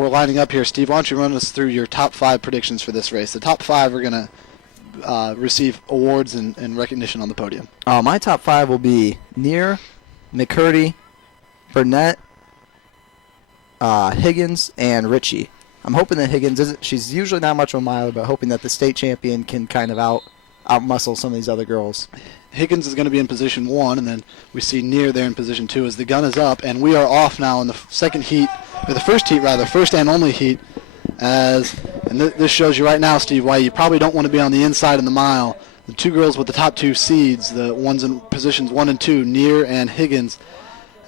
we're lining up here, Steve, why don't you run us through your top 5 predictions for this race? The top 5 are going to receive awards and recognition on the podium. My top 5 will be Neer, McCurdy, Burnett, Higgins, and Ritchie. I'm hoping that Higgins she's usually not much of a miler, but hoping that the state champion can kind of outmuscle some of these other girls. Higgins is going to be in position 1, and then we see Neer there in position 2 as the gun is up, and we are off now in the first and only heat. This shows you right now, Steve, why you probably don't want to be on the inside in the mile. The 2 girls with the top 2 seeds, the ones in positions 1 and 2, Neer and Higgins,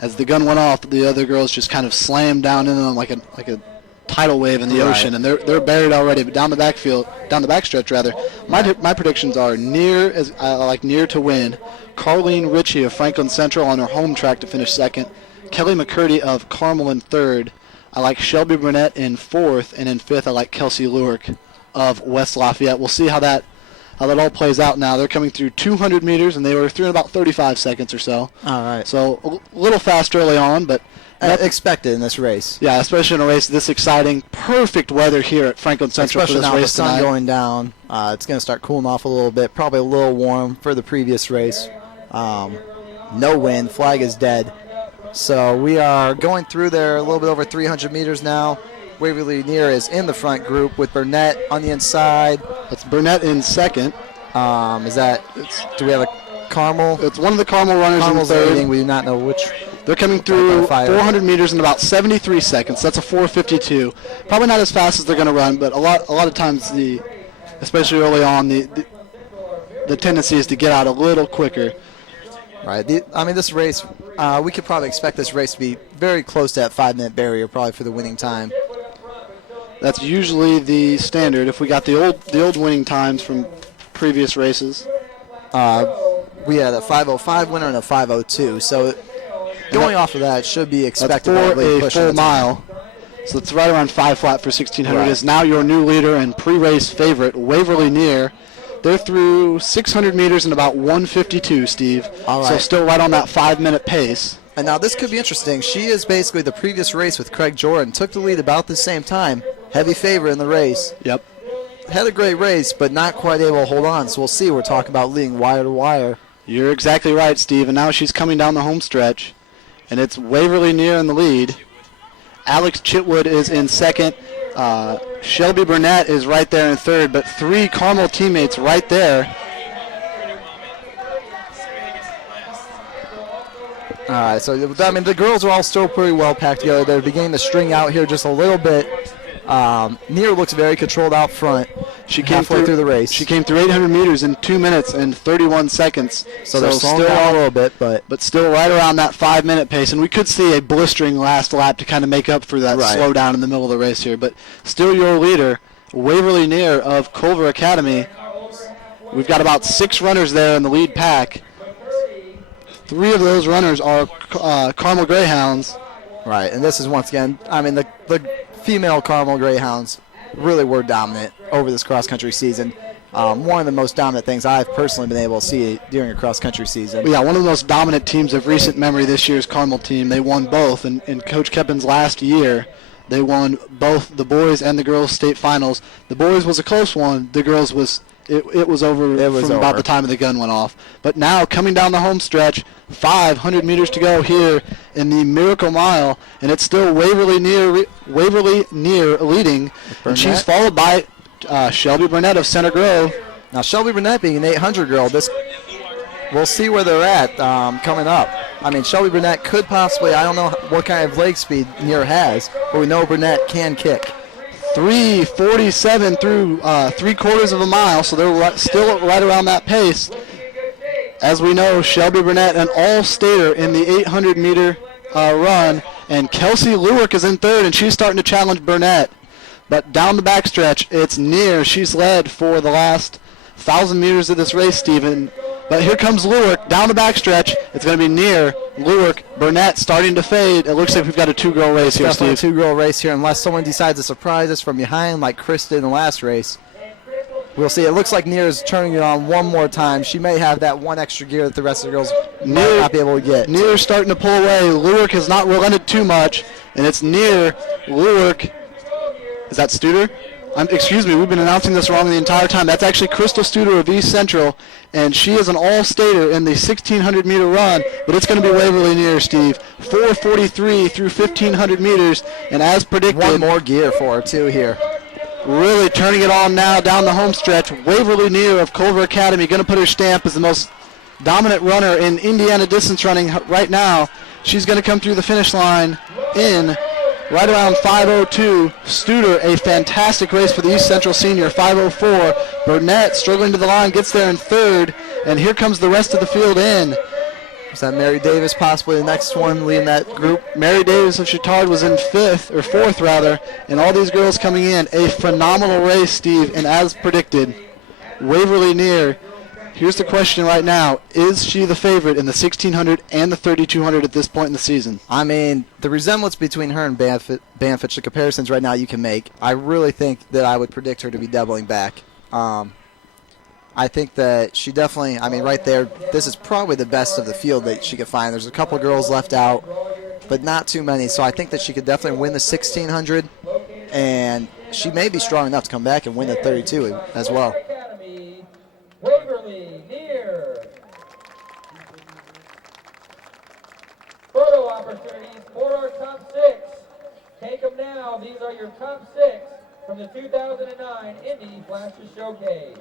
as the gun went off, the other girls just kind of slammed down into them like a tidal wave in the ocean, and they're buried already. But down the backstretch rather, my predictions are Neer I like Neer to win, Colin Ritchie of Franklin Central on her home track to finish 2nd, Kelly McCurdy of Carmel in 3rd. I like Shelby Burnett in 4th, and in 5th I like Kelsey Lewick of West Lafayette. We'll see how that all plays out now. They're coming through 200 meters, and they were through in about 35 seconds or so. All right. So a little fast early on, but expected in this race. Yeah, especially in a race this exciting. Perfect weather here at Franklin Central especially for this now race the sun tonight. Going down. It's going to start cooling off a little bit. Probably a little warm for the previous race. No wind. Flag is dead. So we are going through there a little bit over 300 meters now. Waverly Neer is in the front group with Burnett on the inside. It's Burnett in 2nd. Do we have a Carmel? It's one of the Carmel runners Carmel's in 3rd. leading. We do not know which. They're coming through 400 meters in about 73 seconds. That's a 4:52. Probably not as fast as they're going to run, but a lot of times, especially early on, the tendency is to get out a little quicker. Right. This race, we could probably expect this race to be very close to that 5-minute barrier, probably for the winning time. That's usually the standard. If we got the old winning times from previous races, we had a 5:05 winner and a 5:02. So going off of that, it should be expected for to a full mile. So it's right around 5 flat for 1600. Right. Is now your new leader and pre-race favorite, Waverly Neer. They're through 600 meters in about 1:52, Steve. All right. So still right on that 5-minute pace. And now this could be interesting. She is basically the previous race with Craig Jordan. Took the lead about the same time. Heavy favorite in the race. Yep. Had a great race, but not quite able to hold on. So we'll see. We're talking about leading wire to wire. You're exactly right, Steve. And now she's coming down the home stretch. And it's Waverly Neer in the lead. Alex Chitwood is in 2nd. Shelby Burnett is right there in 3rd, but 3 Carmel teammates right there. All right, so the girls are all still pretty well packed together. They're beginning to string out here just a little bit. Neer looks very controlled out front. She came through the race. She came through 800 meters in 2 minutes and 31 seconds. So they're slowing down a little bit, but still right around that 5-minute pace. And we could see a blistering last lap to kind of make up for that slowdown in the middle of the race here. But still your leader, Waverly Neer of Culver Academy. We've got about 6 runners there in the lead pack. 3 of those runners are Carmel Greyhounds. Right, and this is once again, the female Carmel Greyhounds really were dominant over this cross-country season. One of the most dominant things I've personally been able to see during a cross-country season. Yeah, one of the most dominant teams of recent memory this year's Carmel team. They won both. In Coach Keppen's last year, they won both the boys and the girls state finals. The boys was a close one. The girls was it was over about the time the gun went off. But now coming down the home stretch, 500 meters to go here in the Miracle Mile, and it's still Waverly Neer leading, and she's followed by Shelby Burnett of Center Grove. Now Shelby Burnett being an 800 girl, we'll see where they're at coming up. Shelby Burnett could possibly, I don't know what kind of leg speed Neer has, but we know Burnett can kick. 3:47 through 3/4 of a mile, so they're still right around that pace. As we know, Shelby Burnett, an all-stater in the 800-meter run, and Kelsey Lewick is in 3rd, and she's starting to challenge Burnett. But down the backstretch, it's Neer. She's led for the last 1,000 meters of this race, Stephen. But here comes Lewick down the backstretch. It's going to be Neer, Lewick, Burnett starting to fade. It looks like we've got a 2-girl race here, Steve. Definitely a 2-girl race here, unless someone decides to surprise us from behind like Chris did in the last race. We'll see. It looks like Neer is turning it on one more time. She may have that one extra gear that the rest of the girls might not be able to get. Neer's starting to pull away. Lewick has not relented too much, and it's Neer, Lewick, Is that Studer? Excuse me, we've been announcing this wrong the entire time. That's actually Crystal Studer of East Central, and she is an all-stater in the 1,600-meter run, but it's going to be Waverly near, Steve. 4:43 through 1,500 meters, and as predicted... One more gear for her, too, here. Really turning it on now down the home stretch. Waverly Neer of Culver Academy going to put her stamp as the most dominant runner in Indiana distance running right now. She's going to come through the finish line in right around 5:02. Studer, a fantastic race for the East Central senior, 5:04. Burnett struggling to the line, gets there in third, and here comes the rest of the field in. Is that Mary Davis, possibly the next one leading that group? Mary Davis of Chittard was in fourth rather, and all these girls coming in. A phenomenal race, Steve, and as predicted, Waverly Neer. Here's the question right now. Is she the favorite in the 1,600 and the 3,200 at this point in the season? I mean, the resemblance between her and Banfitch, the comparisons right now you can make, I really think that I would predict her to be doubling back. I think that she definitely, I mean, right there, this is probably the best of the field that she could find. There's a couple girls left out, but not too many. So I think that she could definitely win the 1,600, and she may be strong enough to come back and win the 32 as well. Waverly Neer. Photo opportunities for our top 6. Take them now. These are your top 6 from the 2009 Indy Flashes Showcase.